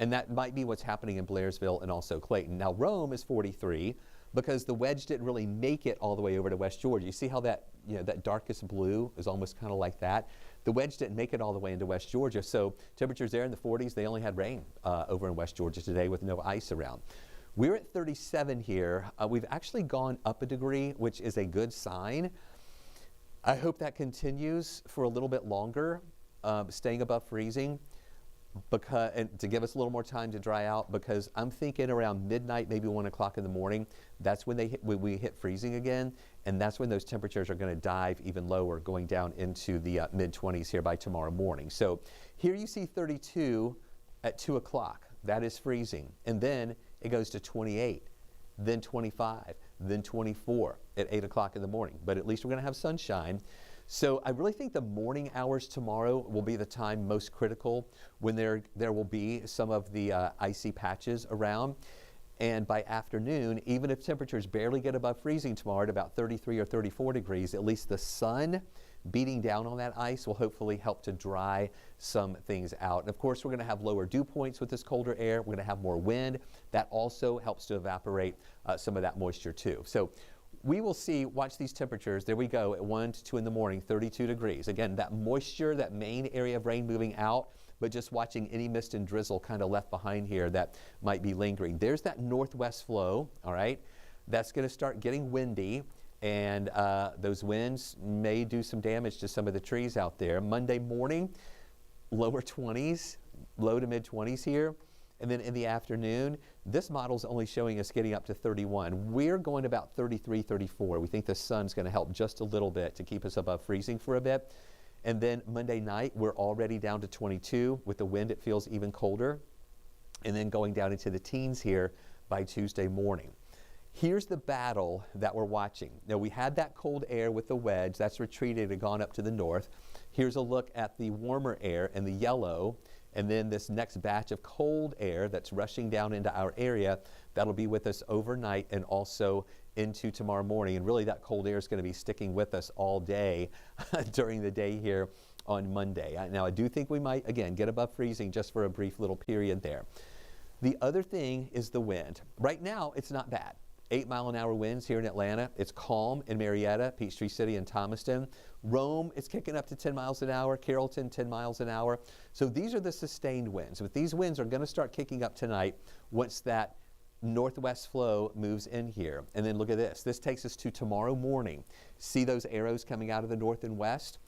And that might be what's happening in Blairsville and also Clayton. Now, Rome is 43 because the wedge didn't really make it all the way over to West Georgia. You see how that, that darkest blue is almost kind of like that? The wedge didn't make it all the way into West Georgia, so temperatures there in the 40s. They only had rain over in West Georgia today with no ice around. We're at 37 here. We've actually gone up a degree, which is a good sign. I hope that continues for a little bit longer, staying above freezing, and to give us a little more time to dry out, because I'm thinking around midnight, maybe 1 o'clock in the morning, that's when we hit freezing again, and that's when those temperatures are going to dive even lower, going down into the mid-20s here by tomorrow morning. So here you see 32 at 2 o'clock. That is freezing. And then it goes to 28, then 25, then 24 at 8 o'clock in the morning. But at least we're going to have sunshine. So I really think the morning hours tomorrow will be the time most critical, when there will be some of the icy patches around. And by afternoon, even if temperatures barely get above freezing tomorrow at about 33 or 34 degrees, at least the sun beating down on that ice will hopefully help to dry some things out. And of course, we're going to have lower dew points with this colder air. We're going to have more wind. That also helps to evaporate some of that moisture too. So we will see, watch these temperatures. There we go at 1 to 2 in the morning, 32 degrees. Again, that moisture, that main area of rain moving out, but just watching any mist and drizzle kind of left behind here that might be lingering. There's that northwest flow, all right? That's going to start getting windy, and those winds may do some damage to some of the trees out there. Monday morning, lower 20s, low to mid 20s here. And then in the afternoon, this model's only showing us getting up to 31. We're going about 33, 34. We think the sun's going to help just a little bit to keep us above freezing for a bit. And then Monday night, we're already down to 22. With the wind, it feels even colder. And then going down into the teens here by Tuesday morning. Here's the battle that we're watching. Now, we had that cold air with the wedge. That's retreated and gone up to the north. Here's a look at the warmer air and the yellow, and then this next batch of cold air that's rushing down into our area. That'll be with us overnight and also into tomorrow morning. And really, that cold air is going to be sticking with us all day during the day here on Monday. Now, I do think we might, again, get above freezing just for a brief little period there. The other thing is the wind. Right now, it's not bad. 8-mile-an-hour winds here in Atlanta. It's calm in Marietta, Peachtree City, and Thomaston. Rome, it's kicking up to 10 miles an hour. Carrollton, 10 miles an hour. So these are the sustained winds. But these winds are going to start kicking up tonight once that northwest flow moves in here. And then look at this. This takes us to tomorrow morning. See those arrows coming out of the north and west?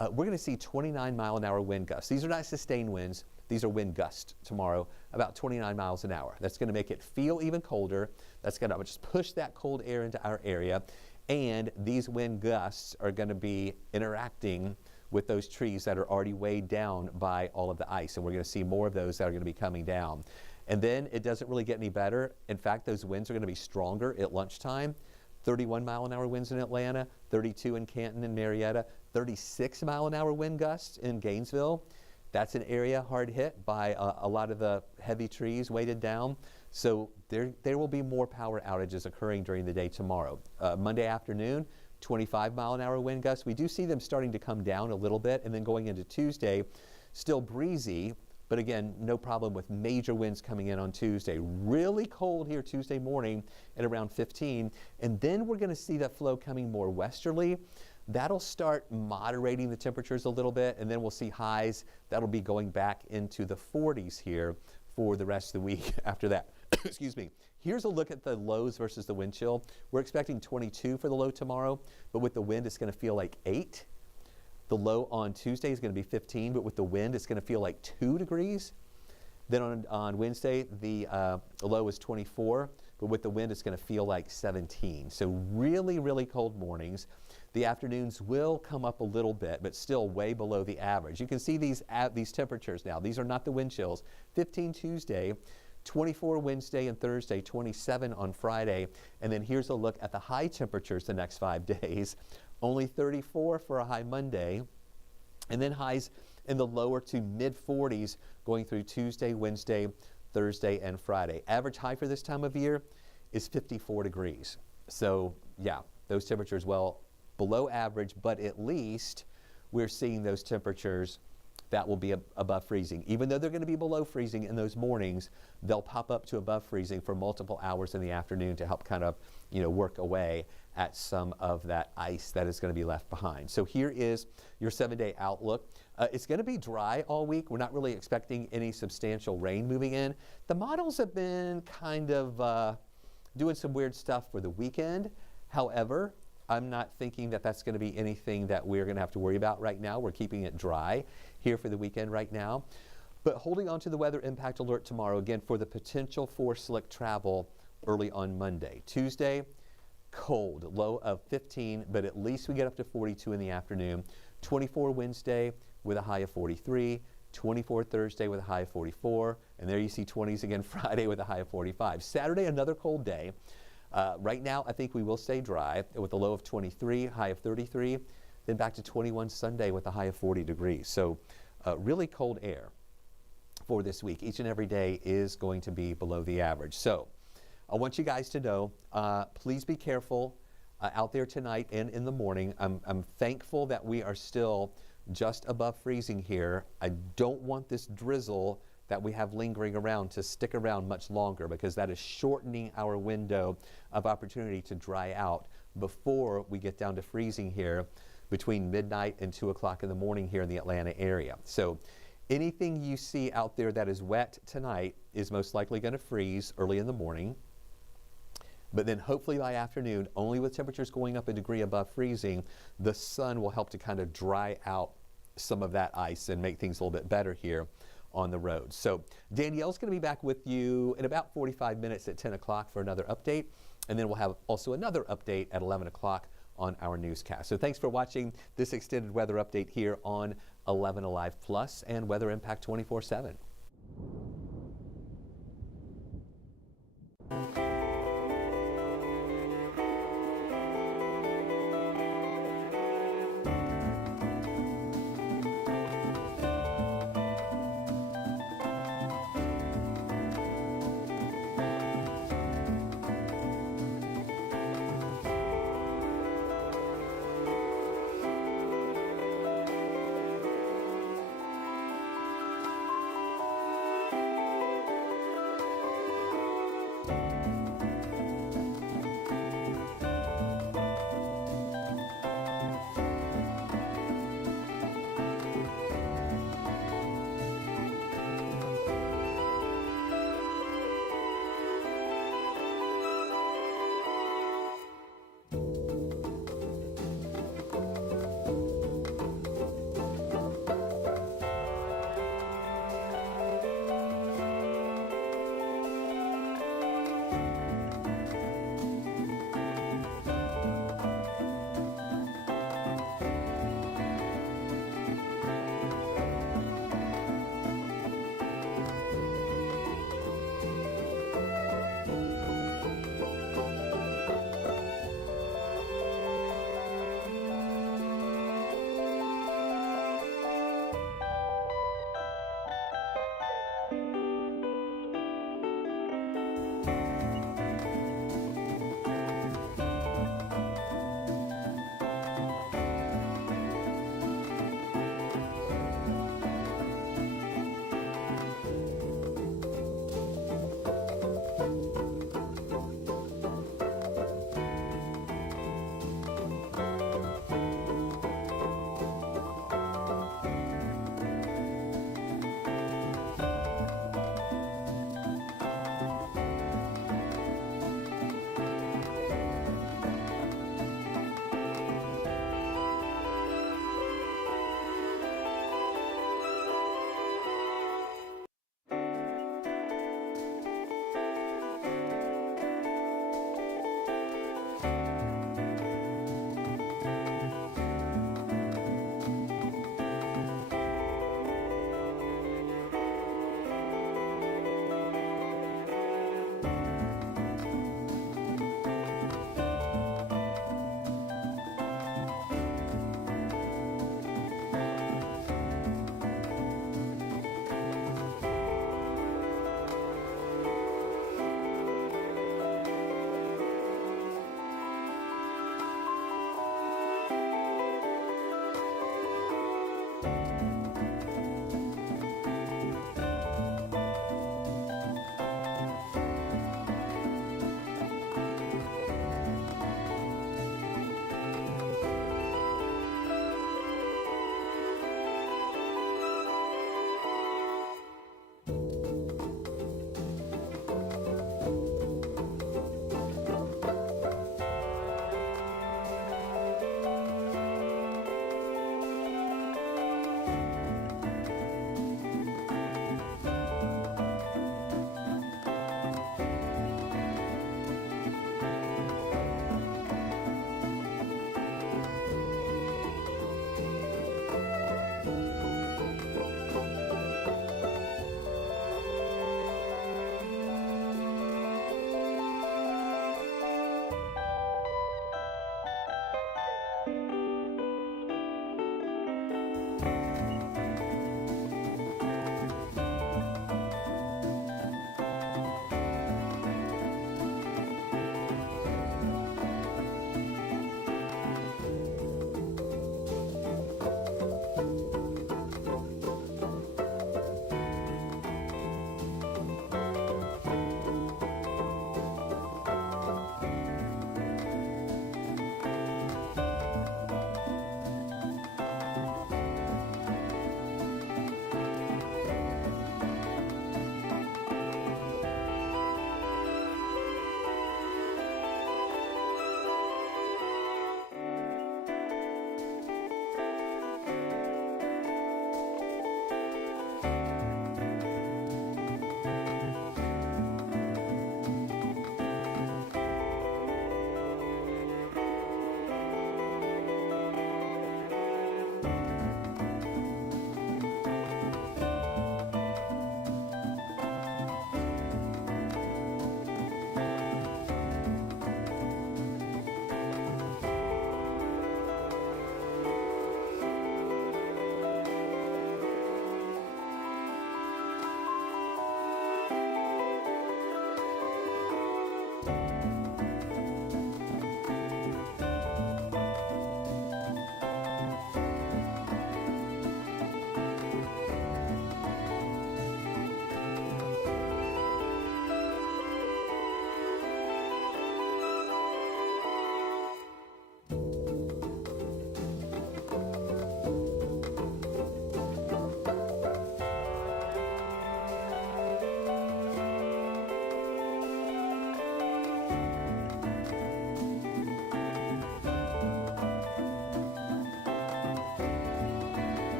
We're going to see 29-mile-an-hour wind gusts. These are not sustained winds. These are wind gusts tomorrow, about 29 miles an hour. That's going to make it feel even colder. That's going to just push that cold air into our area. And these wind gusts are going to be interacting with those trees that are already weighed down by all of the ice. And we're going to see more of those that are going to be coming down. And then it doesn't really get any better. In fact, those winds are going to be stronger at lunchtime. 31-mile-an-hour winds in Atlanta, 32 in Canton and Marietta, 36-mile-an-hour wind gusts in Gainesville. That's an area hard hit by a lot of the heavy trees weighted down. So there will be more power outages occurring during the day tomorrow. Monday afternoon, 25-mile-an-hour wind gusts. We do see them starting to come down a little bit, and then going into Tuesday, still breezy, but again, no problem with major winds coming in on Tuesday. Really cold here Tuesday morning at around 15, and then we're going to see that flow coming more westerly. That'll start moderating the temperatures a little bit, and then we'll see highs that'll be going back into the 40s here for the rest of the week after that. Excuse me. Here's a look at the lows versus the wind chill. We're expecting 22 for the low tomorrow, but with the wind, it's going to feel like 8. The low on Tuesday is going to be 15, but with the wind, it's going to feel like 2 degrees. Then on Wednesday, the low is 24, but with the wind, it's going to feel like 17. So really, really cold mornings. The afternoons will come up a little bit, but still way below the average. You can see these temperatures now. These are not the wind chills. 15 Tuesday, 24 Wednesday and Thursday, 27 on Friday. And then here's a look at the high temperatures the next 5 days. Only 34 for a high Monday, and then highs in the lower to mid 40s going through Tuesday, Wednesday, Thursday, and Friday. Average high for this time of year is 54 degrees. So yeah, those temperatures, well, below average, but at least we're seeing those temperatures that will be above freezing. Even though they're going to be below freezing in those mornings, they'll pop up to above freezing for multiple hours in the afternoon to help kind of, work away at some of that ice that is going to be left behind. So here is your 7-day outlook. It's going to be dry all week. We're not really expecting any substantial rain moving in. The models have been kind of doing some weird stuff for the weekend. However, I'm not thinking that that's going to be anything that we're going to have to worry about right now. We're keeping it dry here for the weekend right now. But holding on to the weather impact alert tomorrow, again, for the potential for slick travel early on Monday. Tuesday, cold, low of 15, but at least we get up to 42 in the afternoon. 24 Wednesday with a high of 43. 24 Thursday with a high of 44. And there you see 20s again Friday with a high of 45. Saturday, another cold day. Right now, I think we will stay dry with a low of 23, high of 33, then back to 21 Sunday with a high of 40 degrees. So really cold air for this week. Each and every day is going to be below the average. So I want you guys to know, please be careful out there tonight and in the morning. I'm thankful that we are still just above freezing here. I don't want this drizzle that we have lingering around to stick around much longer, because that is shortening our window of opportunity to dry out before we get down to freezing here between midnight and 2 o'clock in the morning here in the Atlanta area. So anything you see out there that is wet tonight is most likely going to freeze early in the morning. But then hopefully by afternoon, only with temperatures going up a degree above freezing, the sun will help to kind of dry out some of that ice and make things a little bit better here on the road. So Danielle's going to be back with you in about 45 minutes at 10 o'clock for another update. And then we'll have also another update at 11 o'clock on our newscast. So thanks for watching this extended weather update here on 11 Alive Plus and Weather Impact 24/7.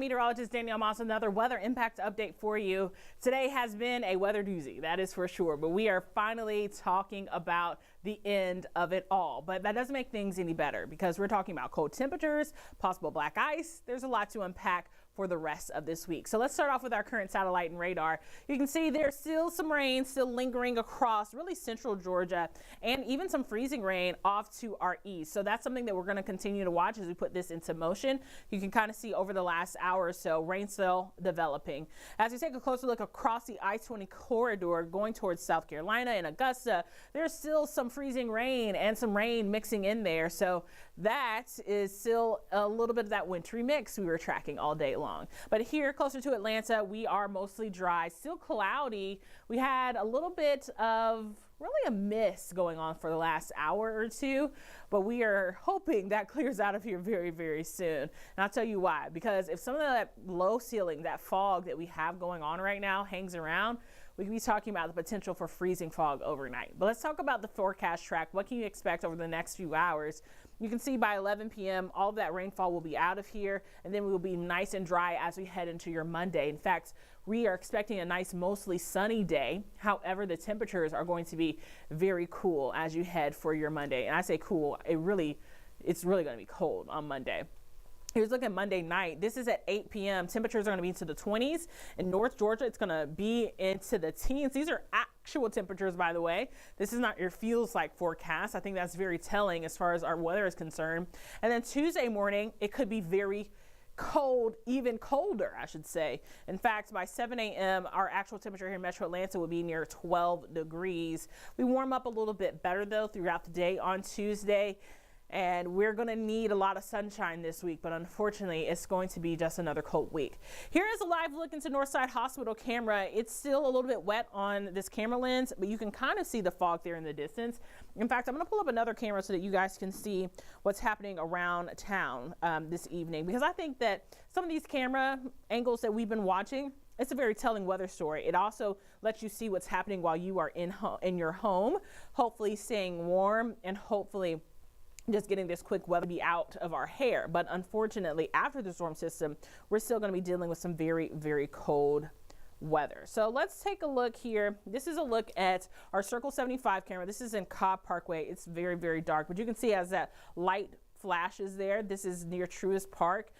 meteorologist Danielle Moss. Another weather impact update for you. Today has been a weather doozy, that is for sure, but we are finally talking about the end of it all. But that doesn't make things any better because we're talking about cold temperatures, possible black ice. There's a lot to unpack for the rest of this week. So let's start off with our current satellite and radar. You can see there's still some rain still lingering across really central Georgia and even some freezing rain off to our east. So that's something that we're going to continue to watch as we put this into motion. You can kind of see over the last hour or so, rain still developing. As we take a closer look across the I-20 corridor going towards South Carolina and Augusta, there's still some freezing rain and some rain mixing in there. So that is still a little bit of that wintry mix we were tracking all day long. But here closer to Atlanta, we are mostly dry, still cloudy. We had a little bit of really a mist going on for the last hour or two, but we are hoping that clears out of here very, very soon. And I'll tell you why, because if some of that low ceiling, that fog that we have going on right now hangs around, we could be talking about the potential for freezing fog overnight. But let's talk about the forecast track. What can you expect over the next few hours? You can see by 11 p.m., all of that rainfall will be out of here, and then we will be nice and dry as we head into your Monday. In fact, we are expecting a nice, mostly sunny day. However, the temperatures are going to be very cool as you head for your Monday. And I say cool, it's really going to be cold on Monday. Here's looking at Monday night. This is at 8 p.m. Temperatures are going to be into the 20s. In North Georgia, it's going to be into the teens. These are actual temperatures, by the way. This is not your feels like forecast. I think that's very telling as far as our weather is concerned. And then Tuesday morning, it could be very cold, even colder, I should say. In fact, by 7 a.m., our actual temperature here in Metro Atlanta will be near 12 degrees. We warm up a little bit better, though, throughout the day on Tuesday. And we're going to need a lot of sunshine this week, but unfortunately, it's going to be just another cold week. Here is a live look into Northside Hospital camera. It's still a little bit wet on this camera lens, but you can kind of see the fog there in the distance. In fact, I'm going to pull up another camera so that you guys can see what's happening around town this evening, because I think that some of these camera angles that we've been watching, it's a very telling weather story. It also lets you see what's happening while you are in your home, hopefully staying warm and hopefully just getting this quick weather be out of our hair. But unfortunately, after the storm system, we're still going to be dealing with some very, very cold weather. So let's take a look here. This is a look at our Circle 75 camera. This is in Cobb Parkway. It's very, very dark, but you can see as that light flashes there, this is near Truist Park.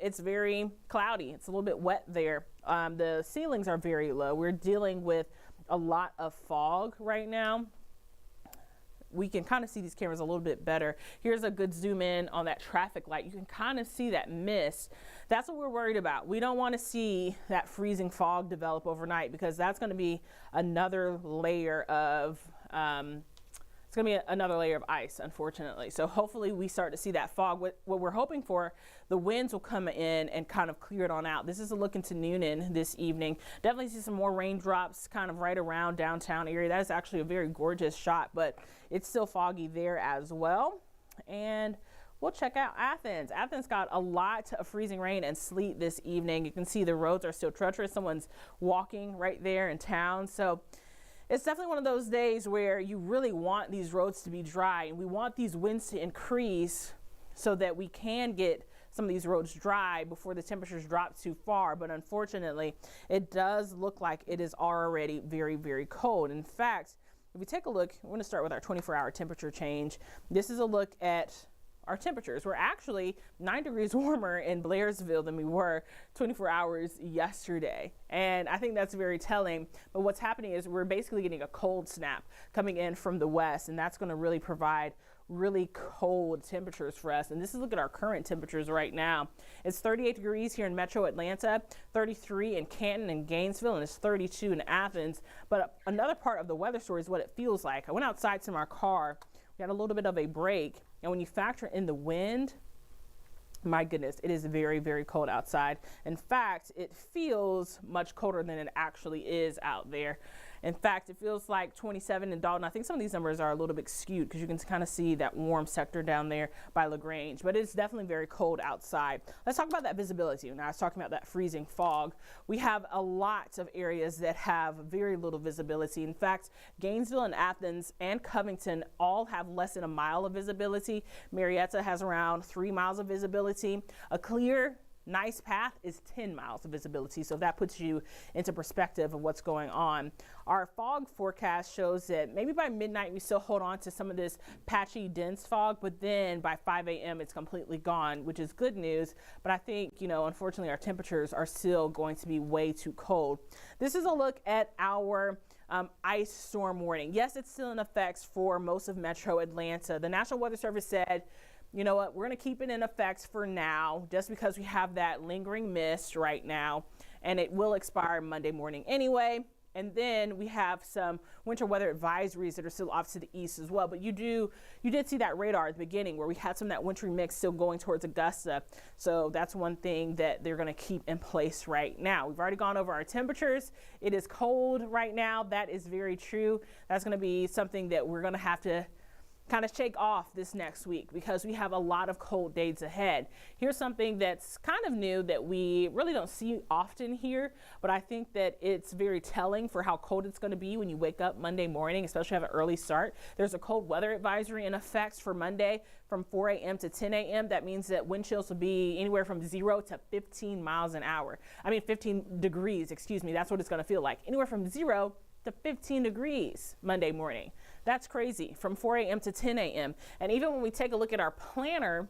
It's very cloudy. It's a little bit wet there. The ceilings are very low. We're dealing with a lot of fog right now. We can kind of see these cameras a little bit better. Here's a good zoom in on that traffic light. You can kind of see that mist. That's what we're worried about. We don't want to see that freezing fog develop overnight because that's going to be another layer of it's going to be another layer of ice, unfortunately. So hopefully we start to see that fog. What we're hoping for, the winds will come in and kind of clear it on out. This is a look into Noonan this evening. Definitely see some more raindrops kind of right around downtown area. That is actually a very gorgeous shot, but it's still foggy there as well. And we'll check out Athens. Athens got a lot of freezing rain and sleet this evening. You can see the roads are still treacherous. Someone's walking right there in town. So it's definitely one of those days where you really want these roads to be dry and we want these winds to increase so that we can get some of these roads dry before the temperatures drop too far. But unfortunately, it does look like it is already very, very cold. In fact, if we take a look, we're going to start with our 24-hour temperature change. This is a look at our temperatures. We're actually 9 degrees warmer in Blairsville than we were 24 hours yesterday. And I think that's very telling. But what's happening is we're basically getting a cold snap coming in from the west, and that's going to really provide really cold temperatures for us. And this is look at our current temperatures right now. It's 38 degrees here in Metro Atlanta, 33 in Canton and Gainesville, and it's 32 in Athens. But another part of the weather story is what it feels like. I went outside to my car. We had a little bit of a break. And when you factor in the wind, my goodness, it is very, very cold outside. In fact, it feels much colder than it actually is out there. In fact, it feels like 27 in Dalton. I think some of these numbers are a little bit skewed because you can kind of see that warm sector down there by LaGrange, but it's definitely very cold outside. Let's talk about that visibility. When I was talking about that freezing fog, we have a lot of areas that have very little visibility. In fact, Gainesville and Athens and Covington all have less than a mile of visibility. Marietta has around 3 miles of visibility. A clear nice path is 10 miles of visibility. So that puts you into perspective of what's going on. Our fog forecast shows that maybe by midnight we still hold on to some of this patchy, dense fog, but then by 5 a.m. it's completely gone, which is good news. But I think, unfortunately, our temperatures are still going to be way too cold. This is a look at our ice storm warning. Yes, it's still in effect for most of Metro Atlanta. The National Weather Service said, you know what, we're going to keep it in effect for now, just because we have that lingering mist right now, and it will expire Monday morning anyway. And then we have some winter weather advisories that are still off to the east as well. But you did see that radar at the beginning where we had some of that wintry mix still going towards Augusta. So that's one thing that they're going to keep in place right now. We've already gone over our temperatures. It is cold right now. That is very true. That's going to be something that we're going to have to kind of shake off this next week because we have a lot of cold days ahead. Here's something that's kind of new that we really don't see often here, but I think that it's very telling for how cold it's going to be when you wake up Monday morning, especially have an early start. There's a cold weather advisory in effect for Monday from 4 a.m. to 10 a.m. That means that wind chills will be anywhere from 0 to 15 miles an hour. 15 degrees, excuse me. That's what it's going to feel like. Anywhere from 0 to 15 degrees Monday morning. That's crazy, from 4 a.m. to 10 a.m. And even when we take a look at our planner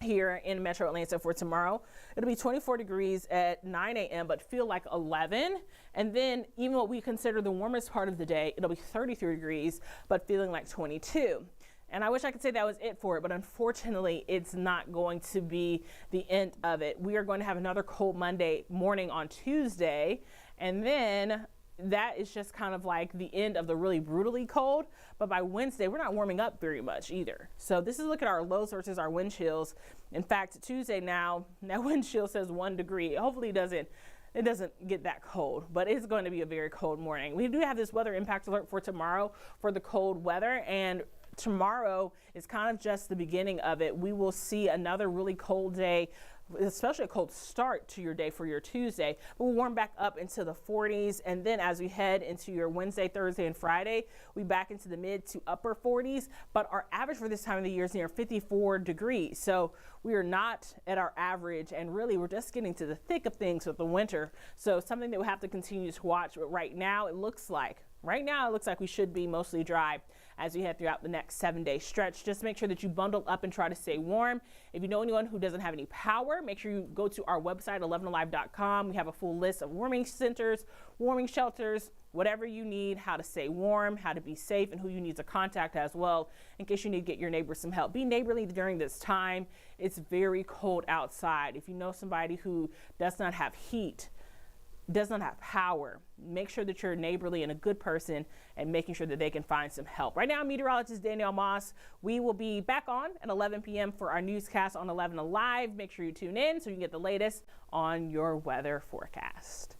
here in Metro Atlanta for tomorrow, it'll be 24 degrees at 9 a.m. but feel like 11. And then even what we consider the warmest part of the day, it'll be 33 degrees but feeling like 22. And I wish I could say that was it for it, but unfortunately, it's not going to be the end of it. We are going to have another cold Monday morning on Tuesday, and then that is just kind of like the end of the really brutally cold. But by Wednesday, we're not warming up very much either. So this is look at our lows versus our wind chills. In fact, Tuesday now, that wind chill says 1 degree. Hopefully it doesn't get that cold, but it's going to be a very cold morning. We do have this weather impact alert for tomorrow for the cold weather, and tomorrow is kind of just the beginning of it. We will see another really cold day, especially a cold start to your day for your Tuesday. We'll warm back up into the 40s, and then as we head into your Wednesday, Thursday, and Friday, we back into the mid to upper 40s, but our average for this time of the year is near 54 degrees. So we are not at our average, and really we're just getting to the thick of things with the winter. So something that we have to continue to watch, but right now it looks like we should be mostly dry as we head throughout the next 7-day stretch. Just make sure that you bundle up and try to stay warm. If you know anyone who doesn't have any power, make sure you go to our website, 11alive.com. We have a full list of warming centers, warming shelters, whatever you need, how to stay warm, how to be safe, and who you need to contact as well in case you need to get your neighbors some help. Be neighborly during this time. It's very cold outside. If you know somebody who does not have heat, does not have power, make sure that you're neighborly and a good person and making sure that they can find some help. Right now, meteorologist Danielle Moss. We will be back on at 11 p.m. for our newscast on 11 Alive. Make sure you tune in so you can get the latest on your weather forecast.